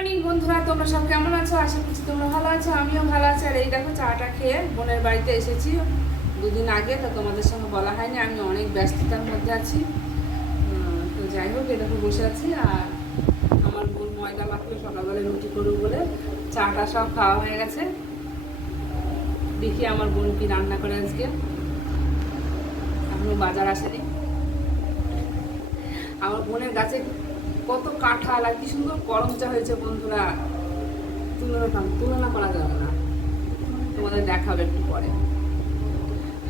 Morning বন্ধুরা, তোমরা সব কেমন আছো? আশা করছি তোমরা ভালো আছো, আমিও ভালো আছি। আর এই দেখো চাটা খেয়ে বোনের বাড়িতে এসেছি দুদিন আগে, তো তোমাদের সঙ্গে বলা হয়নি, আমি অনেক ব্যস্ততার মধ্যে আছি। তো যাই হোক, এই দেখো বসে আছি। আর আমার বোন ময়দা মাখলো সকালবেলা রুটি করুক বলে, চাটা সব খাওয়া হয়ে গেছে। দেখি আমার বোন কি রান্না করে আজকে, এখনো বাজার আসেনি। আমার বোনের গাছে কত কাঁঠাল আর কি সুন্দর করমচা হয়েছে বন্ধুরা, তুলনা করা যাবে না। তোমাদের দেখাবে একটু পরে।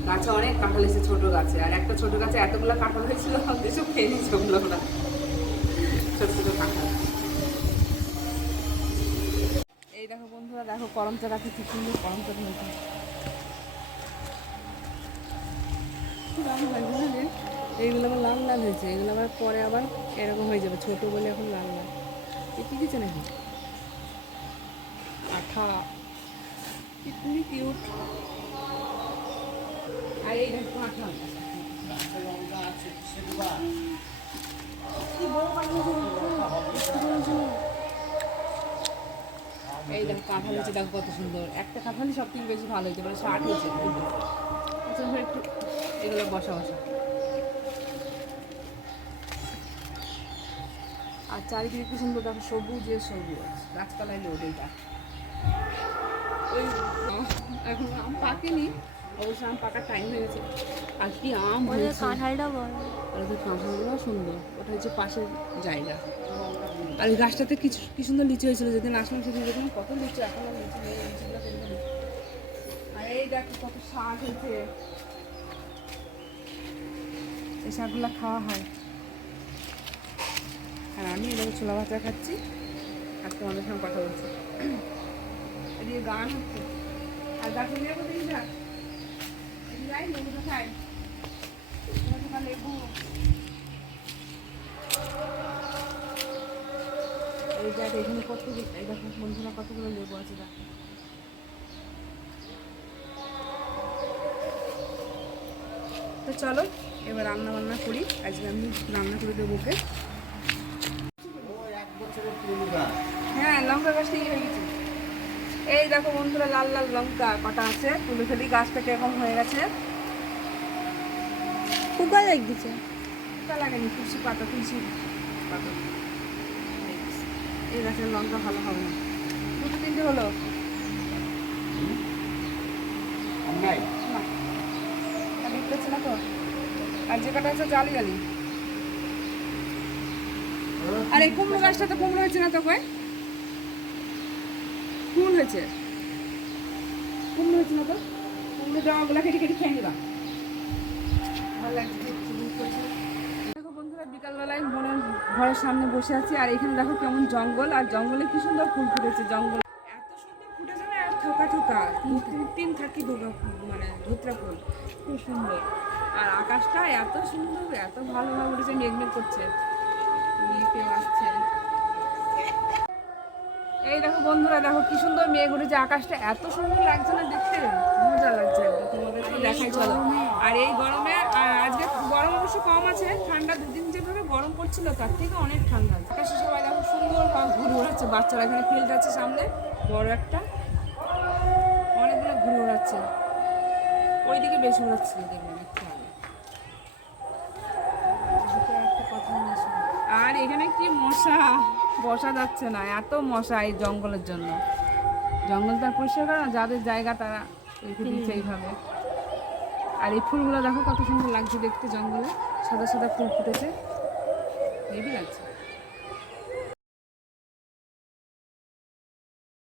গাছে অনেক কাঁঠাল এসেছে ছোট গাছে, আর একটা ছোট গাছে এতগুলো কাঁঠাল হয়েছিল, কিছু খেয়ে নিয়েছে ওগুলো। ওরা ছোট ছোট কাঁঠাল। এই দেখো বন্ধুরা, দেখো করমচা গাছে কি সুন্দর করমচা হয়েছে। এইগুলো আবার লাল লাল হয়েছে, এগুলো আবার পরে আবার এরকম হয়ে যাবে, ছোট বলে এখন লাল লাল। কি কিছু নাকি আঠা, কিতনি কিউট। আর এই দেখো কাঁঠাল, এই দেখো কাঁঠাল হয়েছে, দেখো কত সুন্দর। একটা কাঁঠালই সব থেকে বেশি ভালো হয়েছে, মানে 60 হয়েছে। একটু এগুলো বসা বসা। আর চারিদিকে কি সুন্দর দেখো, সবুজ সবুজ গাছপালায় লোড। এইটা ওই এখন আম পাকেনি, অবশ্য আম পাকার টাইম হয়ে গেছে। আর কি আম হয়েছে, কাঁঠালটা বড়, কাঁঠালগুলো সুন্দর। ওটা হচ্ছে পাশের জায়গা। আর ওই গাছটাতে কি সুন্দর লিচু হয়েছিল, যেদিন আসলাম সেদিন দেখলাম কত লিচু, এখন আর লিচু নেই, লিচুগুলো কেমন। আর এই দেখো কত শাক হয়েছে, এই শাকগুলো খাওয়া হয়। আর আমি এদিকে ছোলা ভাজা খাচ্ছি আর তোমাদের সঙ্গে কথা বলছি। এদিকে গান হচ্ছে। আর গাছে নিয়ে কোথায় যা যাই, লেবুটা খাই, লেবু। এই দেখ এখানে কত, এই দেখো বন্ধুরা কতগুলো লেবু আছে। দেখো তো চলো এবার রান্না বান্না করি। আজকে আমি রান্না করে দেবো ওকে। হ্যাঁ, লঙ্কা গাছটা হয়ে গেছে। এই দেখো বন্ধুরা, লাল লাল লঙ্কা কটা আছে, তুলে ফেলি। গাছটা কিরকম হয়ে গেছে, কুকা লাগিয়েছে। তা লাগেনি, তুলসী পাতা, তুলসী পাতা। এই গাছের লঙ্কা ভালো হবে না। দুটো তিনটে হলো না, দেখতেছে না তো। আর যে কটা আছে জালি জালি। আর এই কুমড়ো গাছটা তো কুমড়ো হয়েছে না তো, কয় ফুল হয়েছে, কুমড়ো হয়েছে না তো। কুমড়ো জামাগুলো কেটে কেটে খেয়ে নিবা, ভালো লাগছে। দেখো বন্ধুরা, বিকালবেলায় মনের ঘরের সামনে বসে আছি। আর এখানে দেখো কেমন জঙ্গল, আর জঙ্গলে কি সুন্দর ফুল ফুটেছে। জঙ্গল এত সুন্দর ফুটেছে না, আর থোকা থোকা তিন থাকি ধোকা ফুল, মানে ধুতরা ফুল, খুব সুন্দর। আর আকাশটা এত সুন্দর, এত ভালোভাবে উঠেছে, মেঘমেঘ করছে, কেউ আসছে। এই দেখো বন্ধুরা, দেখো কি সুন্দর মেঘ উঠেছে, আকাশটা এত সুন্দর লাগছে না দেখতে, মজা লাগছে। তোমাদের তো দেখাই চলো। আর এই গরমে, আজকে গরম অবশ্য কম আছে, ঠান্ডা দুদিন যেভাবে গরম পড়ছিল তার থেকে অনেক ঠান্ডা। আকাশে সবাই দেখো সুন্দর ঘুরে ওড়াচ্ছে বাচ্চারা। এখানে ফিল্ড আছে সামনে বড় একটা, অনেকগুলো ঘুরে ওড়াচ্ছে। ওইদিকে বেশি ওড়াচ্ছিল দেখবেন একটু আগে। আর এখানে কি মশা, বসা যাচ্ছে না, এত মশা এই জঙ্গলের জন্য। জঙ্গল তার পরিষ্কার করে না, যাদের জায়গা তারা রেখে দিচ্ছে এইভাবে। আর এই ফুলগুলো দেখো কত সুন্দর লাগছে দেখতে, জঙ্গলে সাদা সাদা ফুল ফুটেছে, হেভি লাগছে।